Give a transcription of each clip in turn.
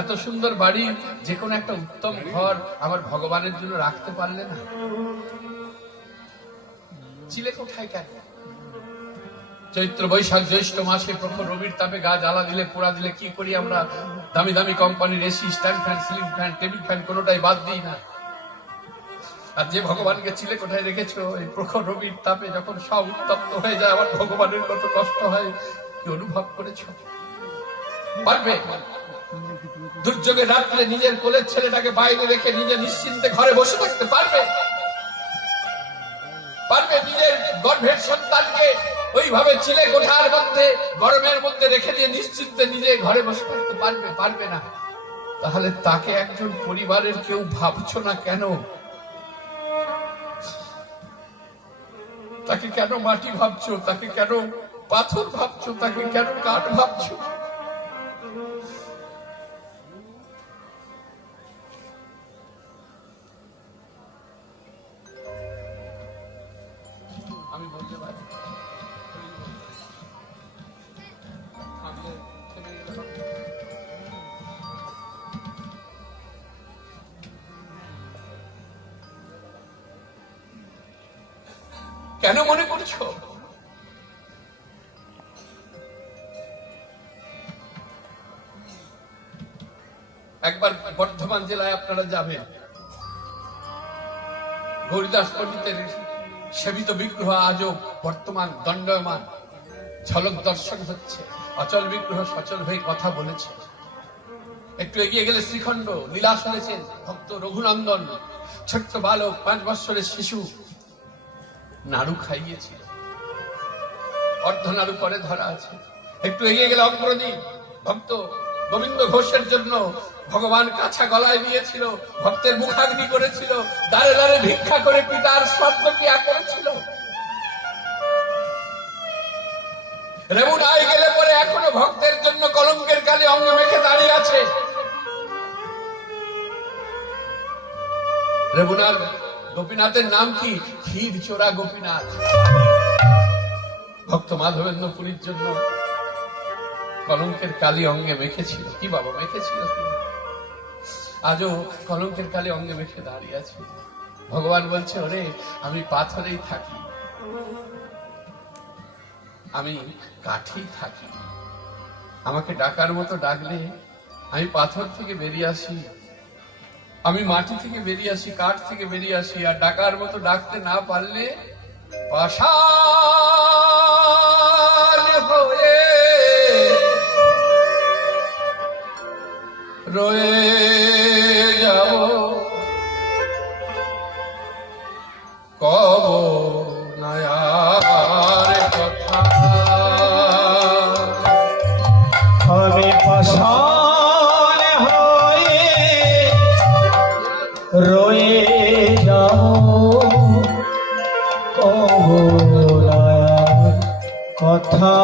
এত সুন্দর বাড়ি, যে কোনো একটা উত্তম ঘর আমার ভগবানের জন্য রাখতে পারলে না? চিলে কোঠায় কেন? চৈত্র বৈশাখ জ্যৈষ্ঠ মাসে প্রখর রবির তাপে গা জ্বালা দিলে পোড়া দিলে কি করি আমরা? দামি দামি কোম্পানির AC, stand fan, ceiling fan, table fan কোনোটাই বাদ দিই না। আর যে ভগবানকে চিলে কোঠায় রেখেছো, এই প্রখর রবির তাপে যখন সব উত্তপ্ত হয়ে যায়, আমার ভগবানের কত কষ্ট হয় কি অনুভব করেছো? পারবে? দুর্যোগের রাত্রে নিজের কোলের ছেলেটাকে বাইরে রেখে নিজে নিশ্চিন্তে ঘরে বসে থাকতে পারবে? পারবে নিজের গর্ভের সন্তানকে ওইভাবে চিলে কোঠার মধ্যে গরমের মধ্যে রেখে দিয়ে নিশ্চিন্তে নিজে ঘরে বসে থাকতে পারবে? পারবে না। তাহলে তাকে একজন পরিবারের কেউ ভাবছো না কেন? তাকে কেন মাটি ভাবছো? তাকে কেন পাথর ভাবছো? তাকে কেন কাঠ ভাবছো? আমি বলতে পারি কেন মনে করছো? একবার বর্ধমান জেলায় আপনারা যাবেন, গৌরীদাস পণ্ডিতের সেবিত বিগ্রহ আজও বর্তমান দণ্ডায়মান, ঝলক দর্শন হচ্ছে। অচল বিগ্রহ সচল হয়ে কথা বলেছে। একটু এগিয়ে গেলে শ্রীখণ্ড লীলা শুনেছেন ভক্ত রঘুনন্দন, ছোট্ট বালক 5 বৎসরের শিশু নাড়ু খাইয়েছিল, অর্ধনাড়ু পরে ধরা আছে। একটু এগিয়ে গেলে অগ্রণী ভক্ত গোবিন্দ ঘোষের জন্য ভগবান কাছা গলায় দিয়েছিল, ভক্তের মুখাগ্নি করেছিল, দাঁড়ে দাঁড়ে ভিক্ষা করে পিতার শ্রাদ্ধ ক্রিয়া করেছিল। রেমুনায় গেলে পরে এখনো ভক্তের জন্য কলঙ্কের কালি অঙ্গ মেখে দাঁড়িয়ে আছে। রেমুনার গোপীনাথের নাম কি? ক্ষীর চোরা গোপীনাথ। ভক্ত মাধবেন্দ্র পুরীর জন্য কলঙ্কের কালি অঙ্গে মেখেছিল। কি বাবা মেখেছিল কি? আজও কলঙ্কের কালি অঙ্গে মেখে দাঁড়িয়ে আছে। ভগবান বলছে, ওরে আমি পাথরেই থাকি, আমি কাঠেই থাকি, আমাকে ডাকার মতো ডাকলে আমি পাথর থেকে বেরিয়ে আসি, আমি মাটি থেকে বেরিয়ে আসি, কাঠ থেকে বেরিয়ে আসি। আর ডাকার মতো ডাকতে না পারলে পাষাণ হয়ে রয়ে যাব কব নয়ার কথা। আমি পাষাণ হয়ে রয়ে যাব কব নয়ার কথা।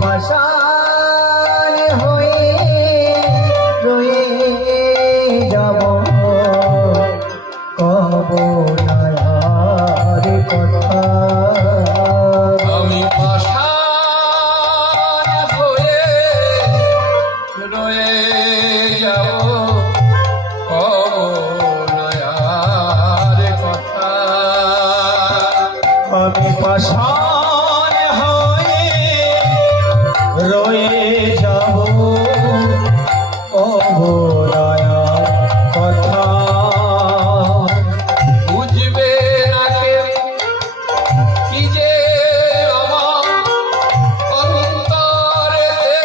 পাষাণ হয়ে রয়ে যাব কব নয়ার কথা। আমি পাষাণ হয়ে রয়ে যাব কব নয়ার কথা। আমি পাষাণ হয়ে রয়ে যাব কব নয়ার কথা। বুঝবে না কেউ কি যে আমার অন্তরেতে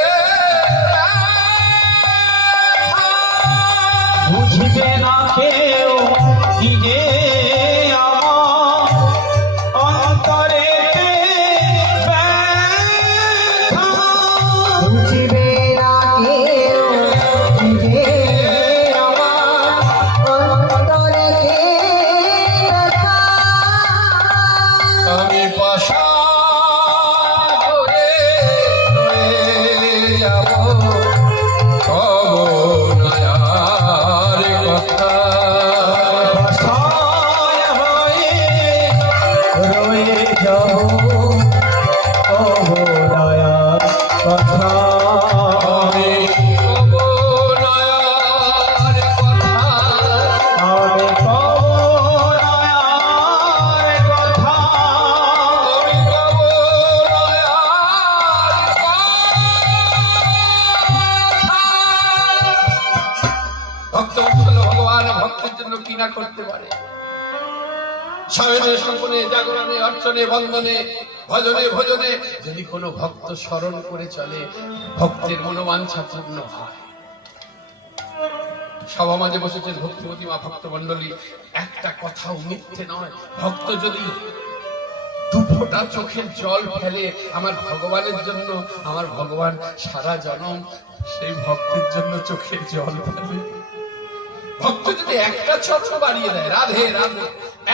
বুঝবে না কেউ কি যে আমার অন্তরে ব্যথা। বুঝবে না কেউ যে আমার অন্তরে ব্যথা। আমি পাষাণ হয়ে রয়ে যাব কব নয়ার কথা। পাষাণ হয়ে রয়ে যাব কব নয়ার কথা। আমি জন্য কি না করতে পারে। শয়নে স্বপনে জাগরণে অর্চনে বন্দনে ভজনে ভোজনে যদি কোনো ভক্ত স্মরণ করে চলে, ভক্তের মনোবাঞ্ছা পূর্ণ হয়। সভা মাঝে বসেছেন ভক্তিমতী মা ভক্ত মন্ডলী, একটা কথাও মিথ্যে নয়। ভক্ত যদি দুফোঁটা চোখের জল ফেলে আমার ভগবানের জন্য, আমার ভগবান সারা জনম সেই ভক্তের জন্য চোখের জল ফেলে। ভক্ত যদি একটা চরণ বাড়িয়ে দেয়, রাধে রাধে,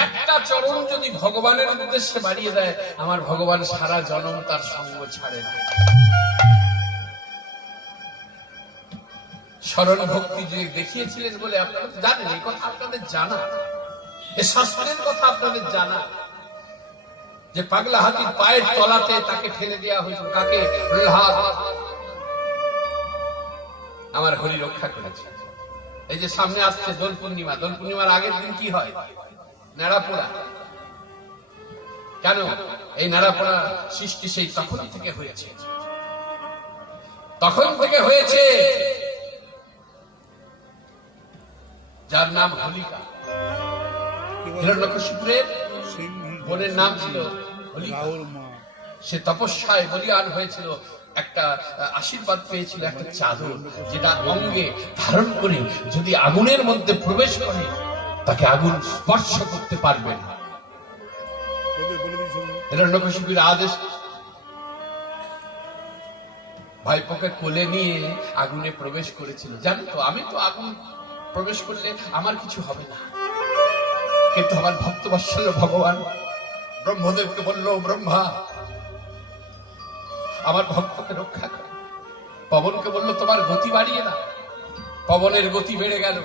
একটা চরণ যদি ভগবানের উদ্দেশ্যে বাড়িয়ে দেয়, আমার ভগবান সারা জনম তার সঙ্গ ছাড়ে না। স্মরণ ভক্তি যে দেখিয়েছিলেন বলে আপনারা জানেন, এই কথা আপনাদের জানা, এই শাস্ত্রের কথা আপনাদের জানা, যে পাগলা হাতির পায়ের তলাতে তাকে ফেলে দেওয়া হয়েছিল। কাকে? প্রহ্লাদ। আমার হরি রক্ষা করেছে। এই যে সামনে আসছে দোল পূর্ণিমা, দোল পূর্ণিমার আগের দিন কি হয়? নেড়াপোড়া। কেন এই নেড়াপোড়া সৃষ্টি? সেই তখন থেকে হয়েছে, তখন থেকে হয়েছে। যার নাম হোলিকা, হিরণ্যকশিপুরের বোনের নাম ছিল হোলিকা। সে তপস্যায় বলিয়ান হয়েছিল, একটা আশীর্বাদ পেয়েছিল, একটা চাদর, যেটা অঙ্গে ধারণ করে যদি আগুনের মধ্যে প্রবেশ করে তাকে আগুন স্পর্শ করতে পারবে না। হিরণ্যকশিপুর আদেশ, ভাইপোকে কোলে নিয়ে আগুনে প্রবেশ করেছিল। জানো তো, আমি তো আগুন প্রবেশ করলে আমার কিছু হবে না, কিন্তু আমার ভক্তবৎসল ভগবান ব্রহ্মদেবকে বলল, ব্রহ্মা আমার ভক্তকে রক্ষা করে। পবনকে বলল, তোমার গতি বাড়িয়ে না। পবনের গতি বেড়ে গেল।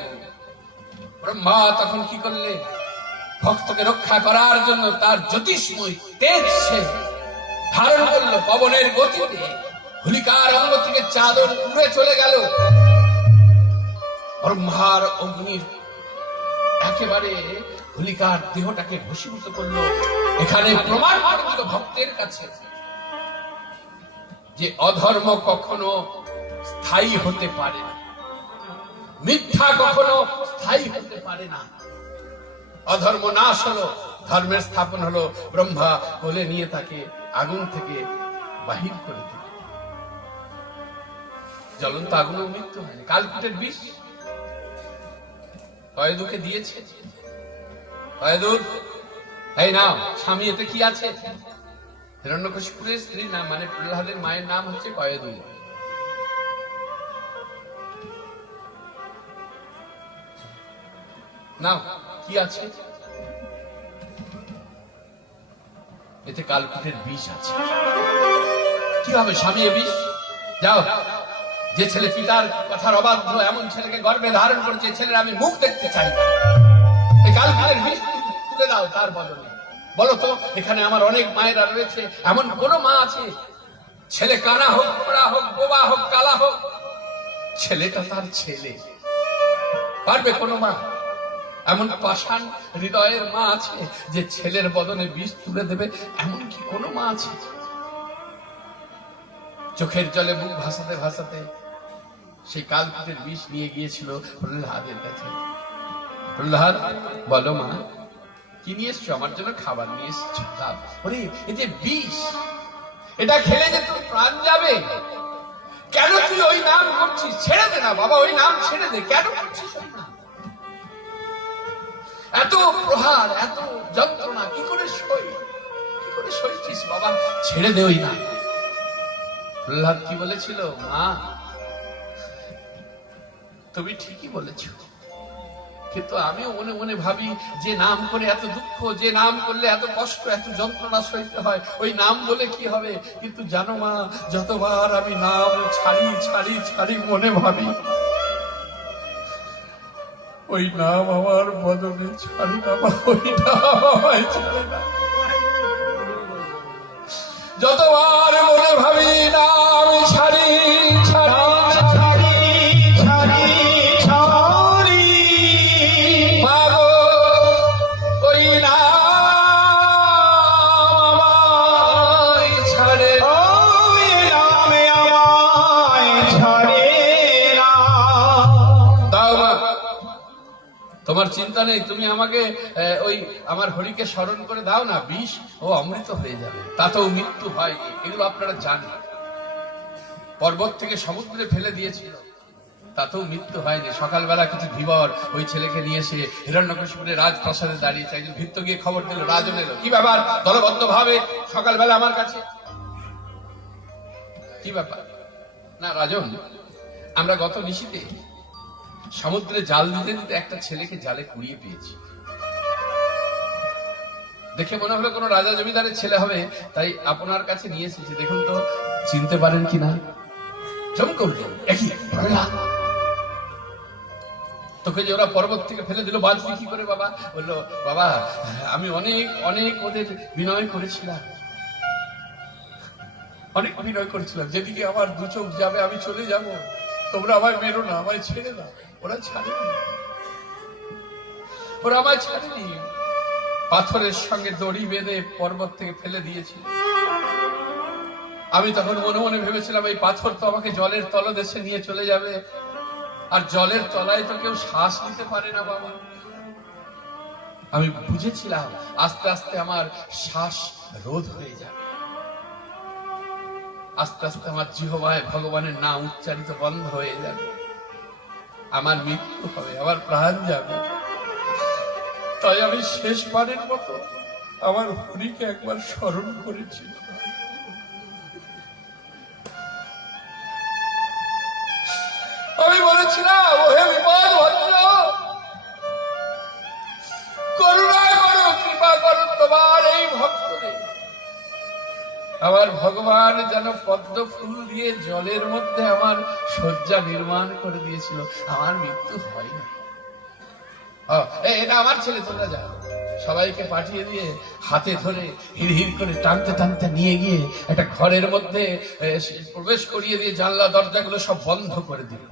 ব্রহ্মা তখন কি করলে? ভক্তকে রক্ষা করার জন্য তার জ্যোতিষময় তেজ সে ধারণ করলো। পবনের গতিতে হোলিকার অঙ্গ থেকে চাদর উড়ে চলে গেল। ব্রহ্মার অগ্নির একেবারে হোলিকার দেহটাকে ভস্মীভূত করলো। এখানে প্রমাণ করে দিল ভক্তের কাছে যে অধর্ম কখনো স্থায়ী হতে পারে না, মিথ্যা কখনো স্থায়ী হতে পারে না। অধর্ম নাশ হলো, ধর্মের স্থাপন হলো। ব্রহ্মা কোলে নিয়ে তাকে আগুন থেকে বাহির করে দিল। জ্বলন্ত আগুনও মৃত্যু হয়নি। কালকুটের বিষ কয়েদুকে দিয়েছে। কয়েদুর, এই নাও স্বামী, এতে কি আছে? হিরণ্যকশিপুরের স্ত্রী নাম, মানে প্রহ্লাদের মায়ের নাম হচ্ছে কয়েদু। নাও, কি আছে? এতে কালকুটের বিষ আছে। কি হবে স্বামী এ বিষ? যাও, যে ছেলে পিতার কথার অবাধ্য, এমন ছেলেকে গর্ভে ধারণ করেছে, ছেলের আমি মুখ দেখতে চাই না। এই কালকুটের বিষ তুলে দাও তার বদলে। বলো তো, এখানে আমার অনেক মায়েরা রয়েছে, এমন কোন মা আছে, ছেলে কানা হোক, পোড়া হোক, বোবা হোক, কালা হোক, ছেলেটা তার ছেলে, পারবে কোন মা? এমন পাষাণ হৃদয়ের মা আছে যে ছেলের বদনে বিষ তুলে দেবে? এমন কি কোন মা আছে? চোখের জলে মুখ ভাসাতে ভাসাতে সেই কালকুটের বিষ নিয়ে গিয়েছিল প্রহ্লাদের কাছে। প্রহ্লাদ, বলো মা, কি নিয়ে এসছো? আমার জন্য খাবার নিয়ে এসছো। ওরে, এই যে বিষ, এটা খেলে যে তোর প্রাণ যাবে। কেন তুই ওই নাম করছিস? ছেড়ে দে না বাবা, ওই নাম ছেড়ে দে। কেন করছিস ওই নাম? এত প্রহার, এত যন্ত্রণা কি করে সইছিস বাবা? ছেড়ে দে ওই নাম। প্রহ্লাদ কি বলেছিল? মা, তুমি ঠিকই বলেছ, কিন্তু আমিও মনে মনে ভাবি, যে নাম করে এত দুঃখ, যে নাম করলে এত কষ্ট, এত যন্ত্রণা সইতে হয়, ওই নাম বলে কি হবে? কিন্তু জানো মা, যতবার আমি নাম ছাড়ি ছাড়ি ছাড়ি মনে ভাবি, ওই নাম আমার বদনে ছাড়ি না, ওই নাম আমায় ছাড়ে না। যতবার মনে ভাবি নাম ছাড়ি ছাড়ি তোমার চিন্তা নেই, তুমি আমাকে ওই আমার হরিকে স্মরণ করে দাও না, বিষ ও অমৃত হয়ে যাবে, তাতেও মৃত্যু হয়। এগুলো আপনারা জানেন। পর্বত থেকে সমুদ্রে ফেলে দিয়েছিল, তাতেও মৃত্যু হয়নি। সকালবেলা কিছু ধীবর ওই ছেলেকে নিয়ে এসে হিরণ্যকশিপুরের রাজপ্রাসাদে দাঁড়িয়েছে। একজন ভৃত্য গিয়ে খবর দিল, রাজন এলো। কি ব্যাপার দলবদ্ধ ভাবে সকালবেলা আমার কাছে? কি ব্যাপার? না রাজন, আমরা গত নিশীতে সমুদ্রে জাল দিতে দিতে একটা ছেলেকে জালে কুড়িয়ে পেয়েছি। দেখে মনে হলো কোনো রাজা জমিদারের ছেলে হবে, তাই আপনার কাছে নিয়ে এসেছি। দেখুন তো চিনতে পারেন কিনা। জম করলেন, একই প্রহ্লাদ। তোকে যে ওরা পর্বত থেকে ফেলে দিল, বাঁচবি কি করে বাবা? বললো, বাবা আমি অনেক অনেক ওদের বিনয় করেছিলাম, অনেক বিনয় করেছিলাম। যেদিকে আমার দু চোখ যাবে আমি চলে যাব, তোমরা আমায় মেরো না, আমায় ছেড়ে দাও। ওরা ছাড়েনি, ওরা আমায় ছাড়েনি। পাথরের সঙ্গে দড়ি বেঁধে পর্বত থেকে ফেলে দিয়েছিল। আমি তখন মনে মনে ভেবেছিলাম, এই পাথর তো আমাকে জলের তলদেশে নিয়ে চলে যাবে, আর জলের তলায় তো কেউ শ্বাস নিতে পারে না বাবা। আমি বুঝেছিলাম আস্তে আস্তে আমার শ্বাস রোধ হয়ে যাবে, আস্তে আস্তে আমার জিহ্বায় ভগবানের নাম উচ্চারিত বন্ধ হয়ে যাবে, আমার মৃত্যু হবে, আমার প্রাণ যাবে। তাই আমি শেষবারের মতো আমার হরিকে একবার স্মরণ করেছি। আমি বলেছিলাম, ওহে বিপদ ভদ্র, করুণা করো, কৃপা করো তোমার এই ভক্তদের। আমার ভগবান যেন পদ্ম ফুল দিয়ে জলের মধ্যে আমার শয্যা নির্মাণ করে দিয়েছিল, আমার মৃত্যু হয়নি। এটা আমার ছেলে, তোমরা যাও। সবাইকে পাঠিয়ে দিয়ে হাতে ধরে হিড় করে টানতে টানতে নিয়ে গিয়ে একটা ঘরের মধ্যে প্রবেশ করিয়ে দিয়ে জানলা দরজাগুলো সব বন্ধ করে দিল।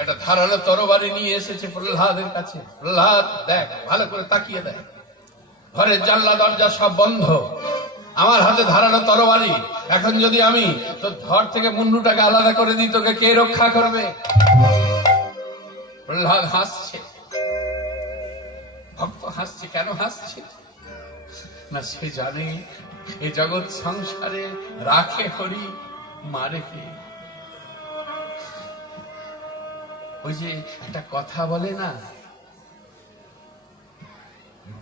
একটা ধারালো তরবারি নিয়ে এসেছে প্রহ্লাদের কাছে। প্রহ্লাদ দেখ, ভালো করে তাকিয়ে দেখ, ঘরের জানলা দরজা সব বন্ধ, আমার হাতে ধারালো তরবারি। এখন যদি আমি তোর ধর থেকে মুন্ডুটাকে আলাদা করে দিই, তোকে কে রক্ষা করবে? প্রহ্লাদ হাসছে, ভক্ত হাসছে। কেন হাসছে? না সে জানে এই জগৎ সংসারে রাখে হরি, মারে কে। ওই যে একটা কথা বলে না,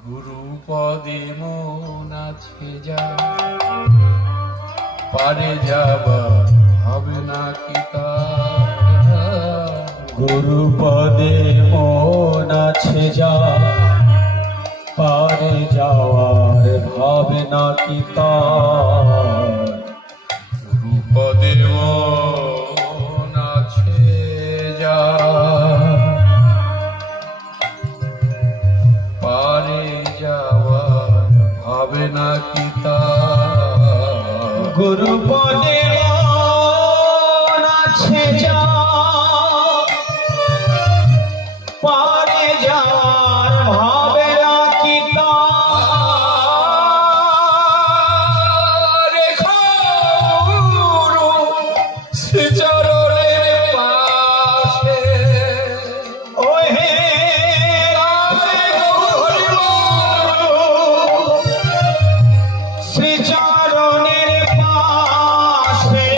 গুরু পদে মন আছে যা, পারে যাবা হবে না কি তার। গুরু পদে মন আছে যা, পারে যাওয়ার ভাবে না কি তার। গুরু পদে মন আছে যা, পারে যাওয়ার ভাবে না কি তার। গুরু পদে মন আছে যা, পারে যাওয়ার ভাবে না কি তার। রেখো গুরু শ্রীচরণের পাশে, ওহে শ্রীচরণের পাশে।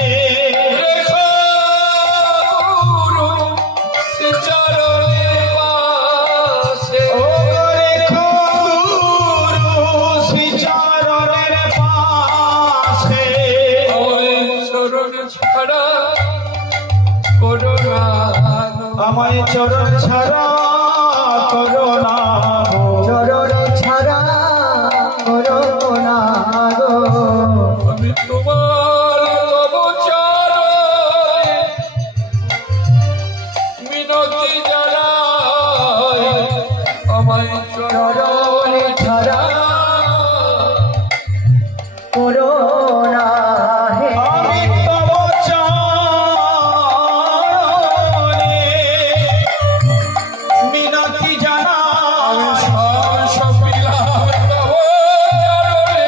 রেখো গুরু শ্রীচরণের পাশে, ও রেখো গুরু শ্রীচরণের পাশে। ওই চরণ ছাড়া করো না গো। আমায় চরণ ছাড়া করো না গো। চরণ ছাড়া করো না গো। আমি তোমার তব চরণে মিনতি জানাই, আমায় চরণ ছাড়া করো না হে। আমি তব চরণে মিনতি জানাই। আমি সব বিলাপ তব চরণে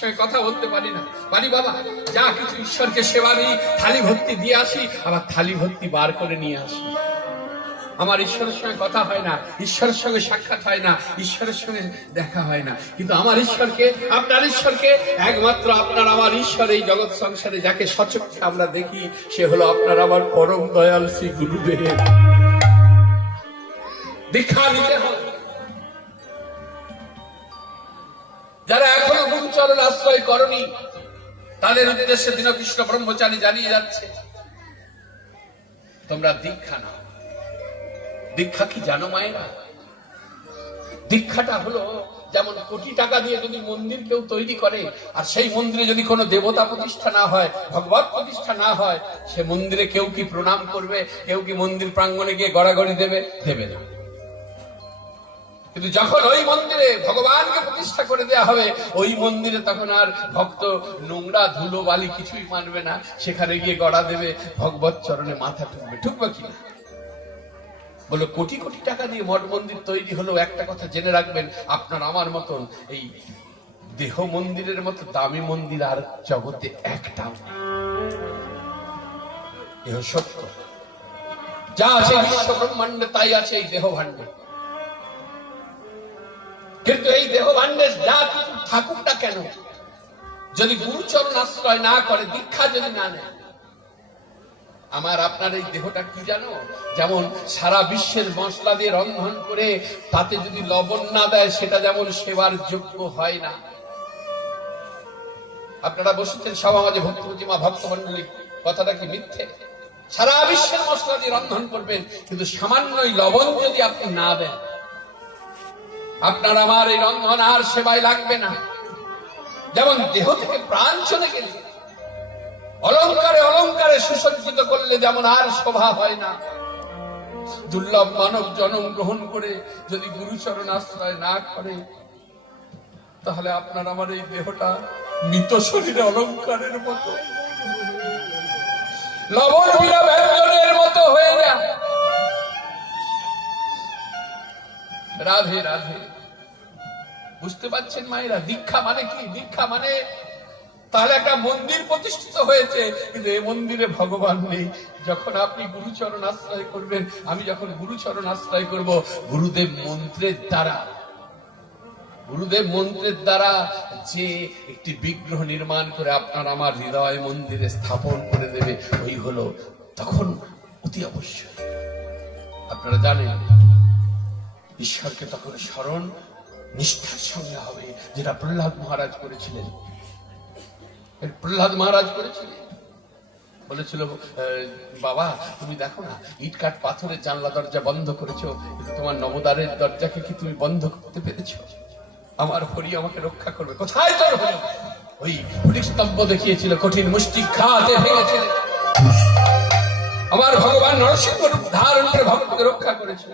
সঙ্গে কথা বলতে পারি না। পারি বাবা, যা কিছু ঈশ্বরকে সেবা দিই, থালি ভর্তি দিয়ে আসি, আবার থালি ভর্তি বার করে নিয়ে আসি। আমার ঈশ্বরের সঙ্গে কথা হয় না, ঈশ্বরের সঙ্গে সাক্ষাৎ হয় না, ঈশ্বরের সঙ্গে দেখা হয় না। কিন্তু আমার ঈশ্বরকে, আপনার ঈশ্বরকে, একমাত্র আপনার আমার ঈশ্বর এই জগৎ সংসারে যাকে সচক্ষে আমরা দেখি, সে হলো আপনার আমার পরম দয়াল শ্রী গুরুদেব। দীক্ষা নিতে হবে। যারা এখনো গুরুচরণ আশ্রয় করনি, তাদের উদ্দেশ্যে দীনকৃষ্ণ ব্রহ্মচারী জানিয়ে যাচ্ছে, তোমরা দীক্ষা নাও। দীক্ষা কি জানো মায়েরা? দীক্ষাটা হলো যেমন কোটি টাকা দিয়ে যদি মন্দির কেউ তৈরি করে, আর সেই মন্দিরে যদি কোনো দেবতা প্রতিষ্ঠা না হয়, ভগবত প্রতিষ্ঠা না হয়, সে মন্দিরে কেউ কি প্রণাম করবে? কেউ কি মন্দির প্রাঙ্গণে গিয়ে গড়াগড়ি দেবে? দেবে না। কিন্তু যখন ওই মন্দিরে ভগবানকে প্রতিষ্ঠা করে দেওয়া হবে, ওই মন্দিরে তখন আর ভক্ত নোংরা ধুলো বালি কিছুই মানবে না, সেখানে গিয়ে গড়া দেবে, ভগবত চরণে মাথা ঠুকবে। ঠুকবে কি? বলো, কোটি কোটি টাকা দিয়ে মঠ মন্দির তৈরি হলো, একটা কথা জেনে রাখবেন, আপনার আমার মতন এই দেহ মন্দিরের মতো দামি মন্দির আর জগতে একটাও নেই। এ সত্য। যা আছে বিশ্ব ব্রহ্মাণ্ডে তাই আছে এই দেহ ভাণ্ডে। কিন্তু এই দেহ ভাণ্ডে যা কিছু ঠাকুরটা কেন, যদি গুরুচরণ আশ্রয় না করে, দীক্ষা যদি না নেয়, আমার আপনার এই দেহটা কি জানো? যেমন সারা বিশ্বের মশলা দিয়ে রন্ধন করে তাতে যদি লবণ না দেয়, সেটা যেমন সেবার যোগ্য হয় না। আপনারা বসেছেন সভা মাঝে, ভক্তিমতী মা ভক্তমন্ডলী, কথাটা কি মিথ্যে? সারা বিশ্বের মশলা দিয়ে রন্ধন করবেন, কিন্তু সামান্যই লবণ যদি আপনি না দেন, আপনার আমার এই রন্ধন আর সেবায় লাগবে না। যেমন দেহ থেকে প্রাণ চলে গেলে, অলঙ্কারে অলঙ্কারে সুসজ্জিত করলে যেমন আর শোভা হয় না, দুর্লভ মানব জন্ম গ্রহণ করে যদি গুরুচরণ আশ্রয় না করে, তাহলে আপনার আমার এই দেহটা মৃত শরীরে অলঙ্কারের মতো, লবণ বিনা ব্যঞ্জনের মতো হয়ে যায়। রাধে রাধে। বুঝতে পারছেন মায়েরা? দীক্ষা মানে কি? দীক্ষা মানে তাহলে একটা মন্দির প্রতিষ্ঠিত হয়েছে, কিন্তু এই মন্দিরে ভগবান নেই। যখন আপনি গুরুচরণ আশ্রয় করবেন, আমি যখন গুরুচরণ আশ্রয় করব, গুরুদেব মন্ত্রের দ্বারা যে একটি বিগ্রহ নির্মাণ করে আপনার আমার হৃদয় মন্দিরে স্থাপন করে দেবে, ওই হলো তখন অতি অবশ্যই। আপনারা জানেন, ঈশ্বরকে তখন স্মরণ নিষ্ঠার সঙ্গে হবে, যেটা প্রহ্লাদ মহারাজ করেছিলেন। প্রহ্লাদ মহারাজ করেছিলেন, বলেছিল, বাবা তুমি দেখো না, ইট কাঠ পাথরের জানলা দরজা বন্ধ করেছো, কিন্তু তোমার নবদ্বারের দরজাকে কি তুমি বন্ধ করতে পেরেছো? আমার হরি আমাকে রক্ষা করবে। কোথায় তোর হরি? ওই স্তম্ভ দেখিয়েছিল, কঠিন মুষ্টি ঘাতে ভেঙেছিল। আমার ভগবান নরসিংহ রূপ ধারণ করে ভক্তকে রক্ষা করেছিল।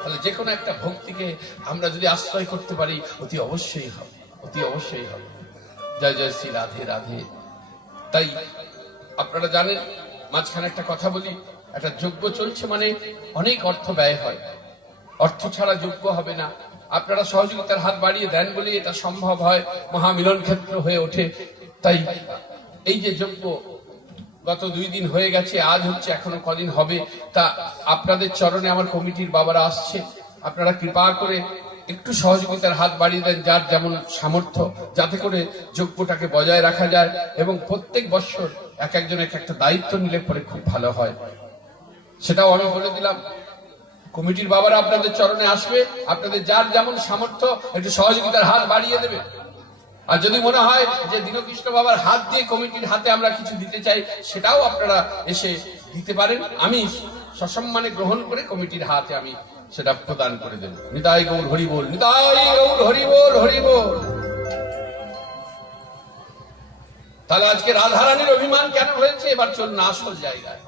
তাহলে যে কোনো একটা ভক্তিকে আমরা যদি আশ্রয় করতে পারি, অতি অবশ্যই হবে, অতি অবশ্যই হবে। জয় জয় শ্রী রাধে রাধে। তাই আপনারা জানেন, মাঝখানে একটা কথা বলি, একটা যজ্ঞ চলছে মানে অনেক অর্থ ব্যয় হয়, অর্থ ছাড়া যজ্ঞ হবে না। আপনারা সহযোগিতার হাত বাড়িয়ে দেন বলে এটা সম্ভব হয়, মহামিলন ক্ষেত্র হয়ে ওঠে। তাই এই যে যজ্ঞ গত 2 দিন হয়ে গেছে, আজ হচ্ছে, এখনো কদিন হবে, তা আপনাদের চরণে আমার কমিটির বাবারা আসছে, আপনারা কৃপা করে একটু সহযোগিতার হাত বাড়িয়ে দেন, যার যেমন সামর্থ্য, যাতে করে যজ্ঞটাকে বজায় রাখা যায়। এবং প্রত্যেক বছর এক একজন এক একটা দায়িত্ব নিলে পরে খুব ভালো হয়। সেটাও আমি বলে দিলাম, কমিটির বাবারা আপনাদের চরণে আসবে, আপনাদের যার যেমন সামর্থ্য একটু সহযোগিতার হাত বাড়িয়ে দেবে। আর যদি মনে হয় যে দীনকৃষ্ণ বাবার হাত দিয়ে কমিটির হাতে আমরা কিছু দিতে চাই, সেটাও আপনারা এসে দিতে পারেন, আমি সসম্মানে গ্রহণ করে কমিটির হাতে আমি সেটা প্রদান করে দেব। নিতাই গৌর হরি বল, নিতাই গৌর হরি বল, হরি বল। তাহলে আজকে রাধারানীর অভিমান কেন হয়েছে? এবার চলুন আসল জায়গায়।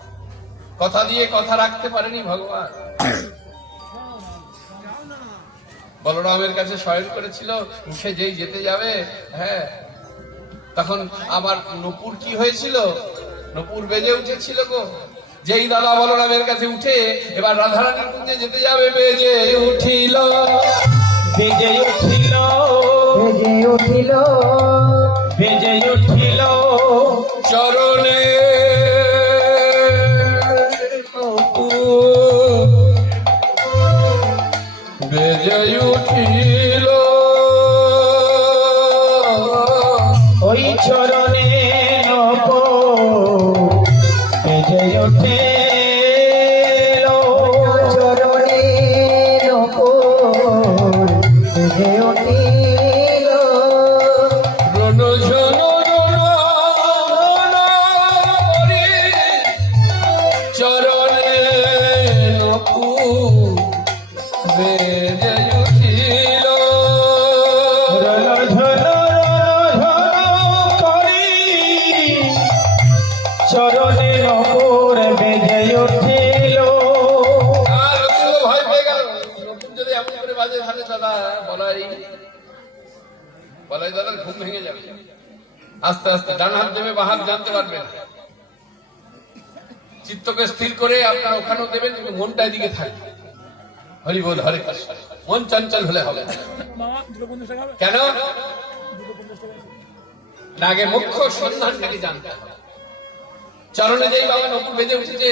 কথা দিয়ে কথা রাখতে পারেনি ভগবান। বলরামের কাছে শয়ন করেছিল, উঠে যেই যেতে যাবে, হ্যাঁ, তখন আবার নূপুর কি হয়েছিল? নূপুর বেজে উঠেছিল গো। যেই দাদা বলরামের কাছে উঠে এবার রাধারানীর কুঞ্জে যেতে যাবে, বেজে উঠিল, বেজে উঠিল বেজে উঠিল চরণে বেজে উঠিল ওই চরণে বেজে উঠিল চরণে নকুল বেজে উঠিল রণ ঝন চরণে নকুল বেজে উঠিল চরণে নকুর বেজে উঠিল ভয় পেয়ে গেল। নতুন যদি এমন করে বাজে তাহলে দাদা বলাই দাদার ঘুম ভেঙে যাবে। আস্তে আস্তে ডান হাত দেবে, বাঁ হাত জানতে পারবে না। চিত্তকে স্থির করে আপনারা ওখানেও দেবেন, কিন্তু মনটা এদিকে থাকবে। হরি বল, হরে কৃষ্ণ। মন চঞ্চল হলে হবে না। কেন? না, আগে মুখ্য সন্ধানটাকে জানতে হবে। চরণে যেই বাবা নকুল বেজে উঠেছে,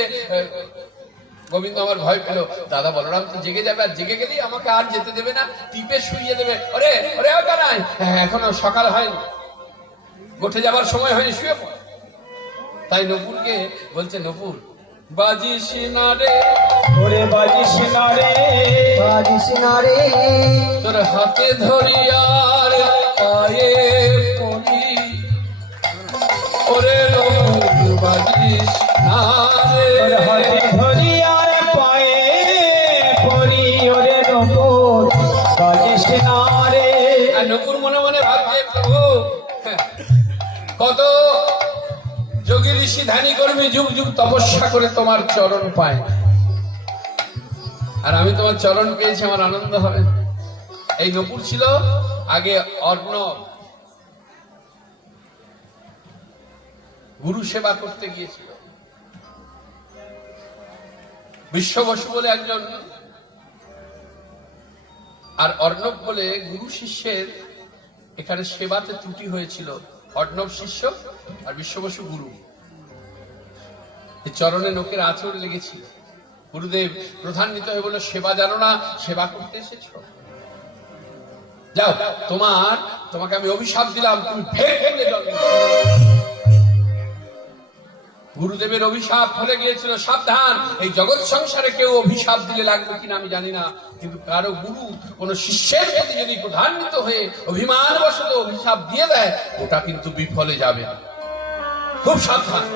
গোবিন্দ আমার ভয় পেল। দাদা বলরাম তো জেগে যাবে, আর জেগে গেলেই আমাকে আর যেতে দেবে না, টিপে শুইয়ে দেবে। ওরে ওরে ওটা নাই, এখনো সকাল হয়নি, গোঠে যাবার সময় হয়নি, শুয়ে পড়। তাই নকুলকে বলছে, নকুল বাজিস না রে, ওরে বাজিস না রে, বাজিস না রে, তোর হাতে ধরি আর পায়ে পড়ি। ওরে নকুল বাজিস না রে, তোর হাতে ধরি আর পায়ে পড়ি। ওরে নকুল বাজিস না রে। আর নকুল মনে মনে ভাবছে, প্রভু কত যোগী ঋষি ধ্যানী কর্মী যুগ যুগ তপস্যা করে তোমার চরণ পায়, আর আমি তোমার চরণ পেয়েছি, আমার আনন্দ হবে। এই নকুল ছিল আগে অর্ণব, গুরু সেবা করতে গিয়েছিল। বিশ্ব বসু বলে একজন, আর অর্ণব বলে গুরু শিষ্যের এখানে সেবাতে ত্রুটি হয়েছিল। অর্ণব শিষ্য আর বিশ্ব বসু গুরু। চরণে নোকের আঁচড় লেগেছিল। গুরুদেব প্রধান্বিত হয়ে বলল, সেবা জানো না, সেবা করতে এসেছ, যাও, তোমাকে আমি অভিশাপ দিলাম, তুমি ভেঙে ফেলে জন্ম। গুরুদেবের অভিশাপ ফলে গিয়েছিল, সাবধান, এই জগৎ সংসারে কেউ অভিশাপ দিলে লাগবে কিনা আমি জানি না, কিন্তু কারো গুরু কোন শিষ্যের প্রতি যদি প্রধান্বিত হয়ে অভিমানবশত অভিশাপ দিয়ে দেয়, ওটা কিন্তু বিফলে যাবে না। খুব সাবধান।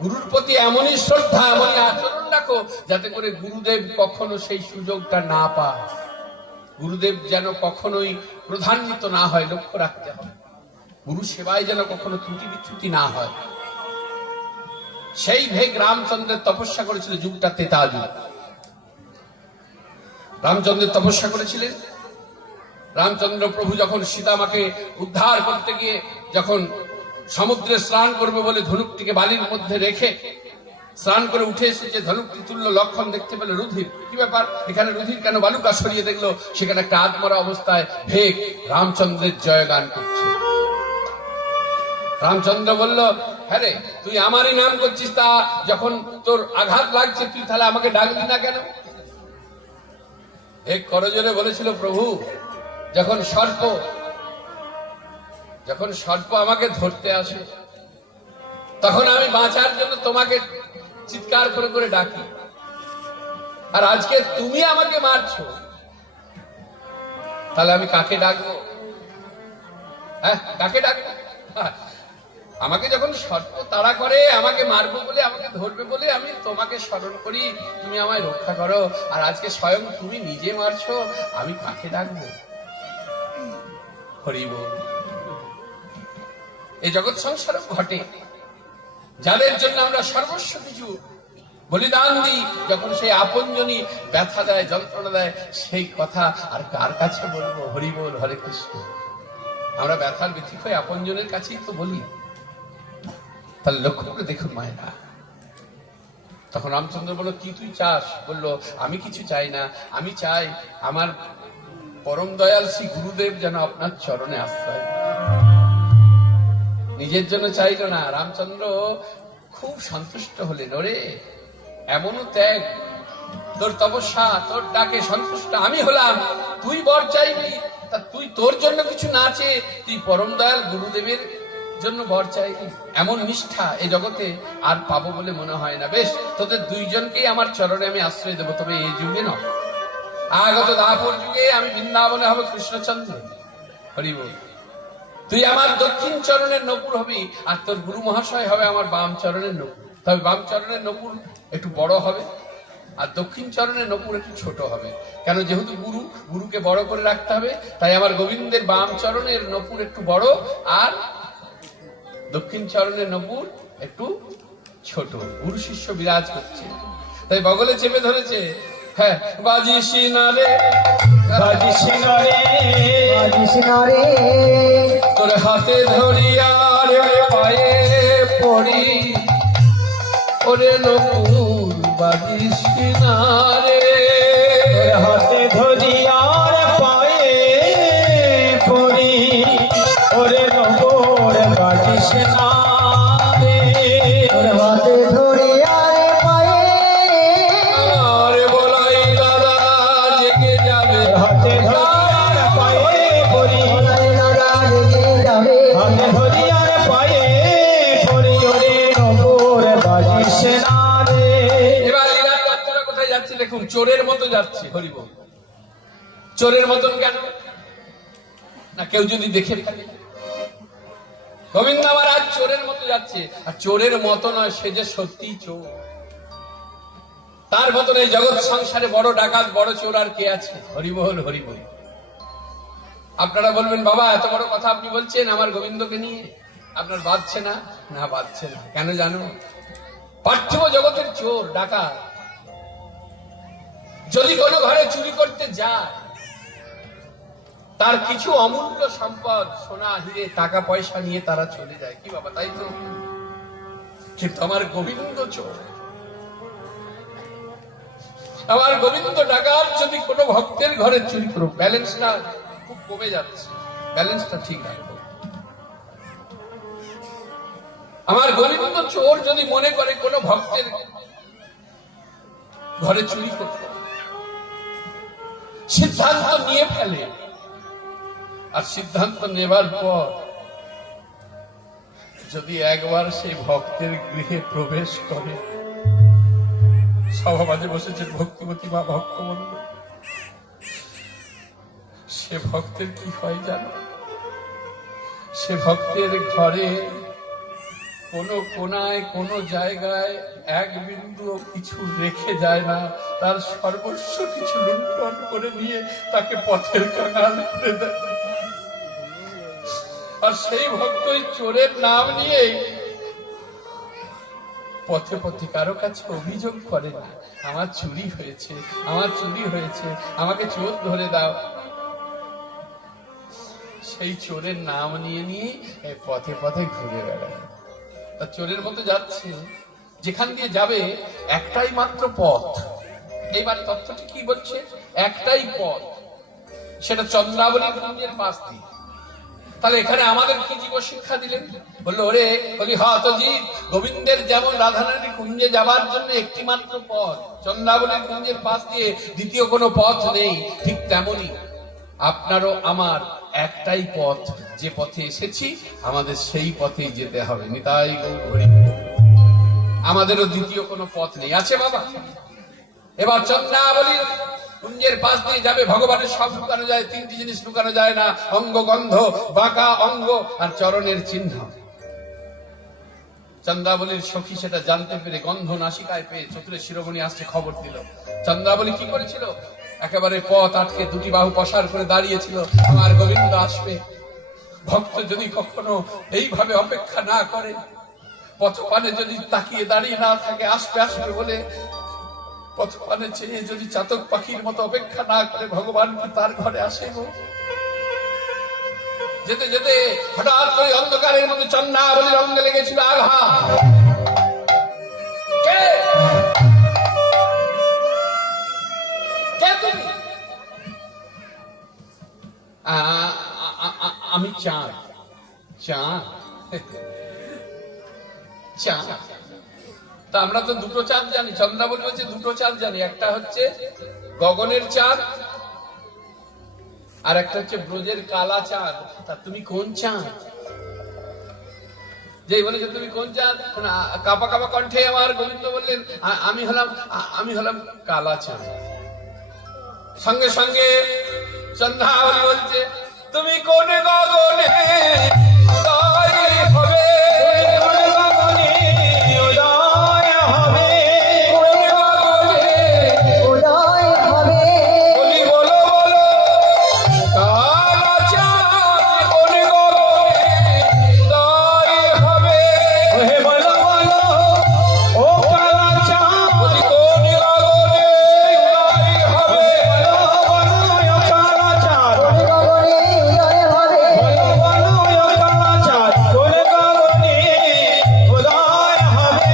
গুরুর প্রতি এমনই শ্রদ্ধা, এমনই আচরণ রাখো, যাতে করে গুরুদেব কখনো সেই সুযোগটা না পায়, গুরুদেব যেন কখনোই প্রধান্বিত না হয়, লক্ষ্য রাখতে হবে। গুরু সেবায় যেন কখনো ত্রুটি বিচ্যুতি না হয়। সেই ভেগ রামচন্দ্রের তপস্যা করেছিল, যুগটা তেতা যুগ। রামচন্দ্রের তপস্যা করেছিলেন। রামচন্দ্র প্রভু যখন সীতামাকে উদ্ধার করতে গিয়ে যখন সমুদ্রে স্নান করবে বলে ধনুকটিকে বালির মধ্যে রেখে স্নান করে উঠে এসেছে, ধনুকটি তুল্য লক্ষণ দেখতে পেল রুধির। কি ব্যাপার, এখানে রুধির কেন? বালুকা সরিয়ে দেখলো সেখানে একটা আত্মরা অবস্থায় ভেগ রামচন্দ্রের জয়গান করছে। রামচন্দ্র বলল, হ্যাঁ রে, তুই আমারই নাম করছিস, তা যখন তোর আঘাত লাগছে তুই তাহলে আমাকে ডাকলি না কেন? এক করজোরে বলেছিল, প্রভু যখন সর্প আমাকে ধরতে আসে, তখন আমি বাঁচার জন্য তোমাকে চিৎকার করে করে ডাকি, আর আজকে তুমি আমাকে মারছো, তাহলে আমি কাকে ডাকবো? হ্যাঁ, কাকে ডাকবো? আমাকে যখন সর্প তাড়া করে, আমাকে মারবো বলে, আমাকে ধরবে বলে আমি তোমাকে স্মরণ করি, তুমি আমায় রক্ষা করো, আর আজকে স্বয়ং তুমি নিজে মারছো, আমি কাকে ডাকবো? হরি বল। এই জগৎ সংসারও ঘটে, যাদের জন্য আমরা সর্বস্ব কিছু বলিদান দিই, যখন সেই আপনজনই ব্যথা দেয়, যন্ত্রণা দেয়, সেই কথা আর কার কাছে বলবো? হরি বল, হরে কৃষ্ণ। আমরা ব্যথার ব্যথিত হয়ে আপনজনের কাছেই তো বলি। তাহলে লক্ষ্য করে দেখুন মায়েরা, তখন রামচন্দ্র বলল, কি তুই চাস? বলল, আমি কিছু চাই না, আমি চাই আমার পরম দয়াল শ্রী গুরুদেব যেন আপনার চরণে আশ্রয়। নিজের জন্য চাইল না, রামচন্দ্র খুব সন্তুষ্ট হলেন। ওরে এমনও ত্যাগ, তোর তপস্যা, তোর ডাকে সন্তুষ্ট আমি হলাম, তুই বর চাইবি, তা তুই তোর জন্য কিছু না চেয়ে তুই পরম দয়াল গুরুদেবের জন্য বর চাইবি। এমন নিষ্ঠা এই জগতে আর পাবো বলে মনে হয় না। বেশ, তোদের দুইজনকেই আমার চরণে আমি আশ্রয় দেবো, তবে এই যুগে নয়, আগত দাপর যুগে আমি বৃন্দাবনে হব কৃষ্ণচন্দ্র। হরি বল। তুই আমার দক্ষিণ চরণের নপুর হবি, আর তোর গুরু মহাশয় হবে আমার বাম চরণের নপুর। তবে বাম চরণের নপুর একটু বড় হবে, আর দক্ষিণ চরণের নপুর একটু ছোট হবে। কেন? যেহেতু গুরুকে বড় করে রাখতে হবে, তাই আমার গোবিন্দের বাম চরণের নপুর একটু বড়, আর দক্ষিণ চরণের নপুর একটু ছোট। গুরু শিষ্য বিরাজ করছে, তাই বগলে চেপে ধরেছে। হ্যাঁ, বাজিস না রে, বাজিস না রে, বাজিস না রে, তোর হাতে ধরিয়া রে পায়ে পড়ি, ওরে নপুর বাজিস না রে, তোর হাতে ধরিয়ার পায়ে পড়ি, ওরে নপুর বাজিস না রে, তোর হাতে ধরে আর পায়ে, আরে বলাই দাদা জেগে যাবে, তোর হাতে ধরিয়ার পায়ে পড়ি, বলাই দাদা লেগে যাবে, হাতে ধরিয়ার পায়ে পড়ি, ওরে নপুর বাজিস না রে। এবার লীলার তত্ত্বটা কোথায় যাচ্ছে দেখুন, চোরের মতো যাচ্ছে। হরিব, চোরের মতন কেন? না কেউ যদি দেখে ফেলে। গোবিন্দ আমার আজ চোরের মতো যাচ্ছে, আর চোরের মতো নয়, সে যে সত্যি চোর। তার মতন এই জগৎ সংসারে বড় ডাকাত, বড় চোর আর কে আছে? হরিবল হরিবল। আপনারা বলবেন, বাবা এত বড় কথা আপনি বলছেন আমার গোবিন্দকে নিয়ে, আপনার বাঁধছে না? না বাঁধছে না। কেন জানো? পার্থিব জগতের চোর ডাকাত যদি কোনো ঘরে চুরি করতে যায়, তার কিছু অমূল্য সম্পদ, সোনা হিরে টাকা পয়সা নিয়ে তারা চলে যায়। কি বাবা, তাই তো? কিন্তু আমার গোবিন্দ চোর, আমার গোবিন্দ ডাকাত যদি কোনো ভক্তের ঘরে চুরি করো, ব্যালেন্সটা খুব কমে যাচ্ছে, ব্যালেন্সটা ঠিক রাখবো। আমার গোবিন্দ চোর যদি মনে করে কোনো ভক্তের ঘরে চুরি করতে, সিদ্ধান্ত নিয়ে ফেলে, আর সিদ্ধান্ত নেবার পর যদি একবার সেই ভক্তের গৃহে প্রবেশ করে, সভাবাদে বসেছেন ভক্তিমতী মা ভক্তবন্ধু, সে ভক্তের কি হয় জানো? সে ভক্তের ঘরে কোন কোনায় কোন জায়গায় এক বিন্দু কিছু রেখে যায় না, তার সর্বস্ব কিছু লুণ্ঠন করে নিয়ে তাকে পথের কাঙাল করে দেয়। আর সেই ভক্ত ওই চোরের নাম নিয়ে পথে পথে কারো কাছে অভিযোগ করে না, আমার চুরি হয়েছে, আমার চুরি হয়েছে, আমাকে চোর ধরে দাও। সেই চোরের নাম নিয়ে নিয়ে পথে পথে ঘুরে বেড়ায়। তা চোরের মতো যাচ্ছে, যেখান দিয়ে যাবে একটাই মাত্র পথ। এইবার তত্ত্বটি কি বলছে? একটাই পথ, সেটা চন্দ্রাবলী কুঞ্জের পাশ দিয়ে। তাহলে এখানে আমাদের কি জীব শিক্ষা দিলেন? বললো, ওরে বলি হতজি, গোবিন্দের যেমন রাধারানী কুঞ্জে যাবার জন্য একটি মাত্র পথ, চন্দ্রাবলী কুঞ্জের পাশ দিয়ে দ্বিতীয় কোনো পথ নেই, ঠিক তেমনি আপনারও আমার একটাই পথ, যে পথে এসেছি আমাদের সেই পথেই যেতে হবে। নিতাই গৌর হরি। আমাদেরও দ্বিতীয় কোনো পথ নেই। আছে বাবা? এবার চন্দ্রাবলীর কুঞ্জের পাশ দিয়ে যাবে, ভগবানের সব লুকানো যায়, তিনটি জিনিস লুকানো যায় না, অঙ্গ, গন্ধ, বাঁকা অঙ্গ আর চরণের চিহ্ন। চন্দ্রাবলীর সখী সেটা জানতে পেরে গন্ধ নাসিকায় পেয়ে চতুরের শিরোমণি আসছে খবর দিল। চন্দ্রাবলী কি করেছিল? একেবারে পথ আটকে দুটি বাহু প্রসার করে দাঁড়িয়েছিল, আমার গোবিন্দ আসবে। ভক্ত যদি কখনো এইভাবে অপেক্ষা না করে, পথপানে যদি তাকিয়ে দাঁড়িয়ে না থাকে, আসবে আসবে বলে পথপানে চেয়ে যদি চাতক পাখির মতো অপেক্ষা না করে, ভগবান কি তার ঘরে আসে গো? যেতে যেতে হঠাৎ করে অন্ধকারের মধ্যে চন্দ্রাবলীর অঙ্গে লেগেছিল আঘাত। কে? কে তুমি? আমি চাঁদ। চাঁদ? চাঁদ। তা আমরা তো দুটো চাঁদ জানি, চন্দ্রাবলী বলছে দুটো চাঁদ জানি, একটা হচ্ছে গগনের চাঁদ আর একটা হচ্ছে ব্রজের কালা চাঁদ। তা তুমি কোন চাঁদ? যেই বলেছে তুমি কোন চাঁদ, কাপা কাপা কণ্ঠে আমার গোবিন্দ বললেন আমি হলাম কালা চাঁদ। সঙ্গে সঙ্গে চন্দ্রাবলী বলছে তুমি কোন গগনে উদয় হবে, কোন গগনে উদয় হবে, কোন গগনে উদয় হবে বলি বলো বলো কালা চাঁদ কোন গগনে উদয় হবে, ওহে বলো বলো ও কালা চাঁদ, বলি কোন গগনে উদয় হবে, বলো বলো ও কালা চাঁদ, কোন গগনে উদয় হবে বলো বলো ও কালা চাঁদ, কোন গগনে উদয় হবে।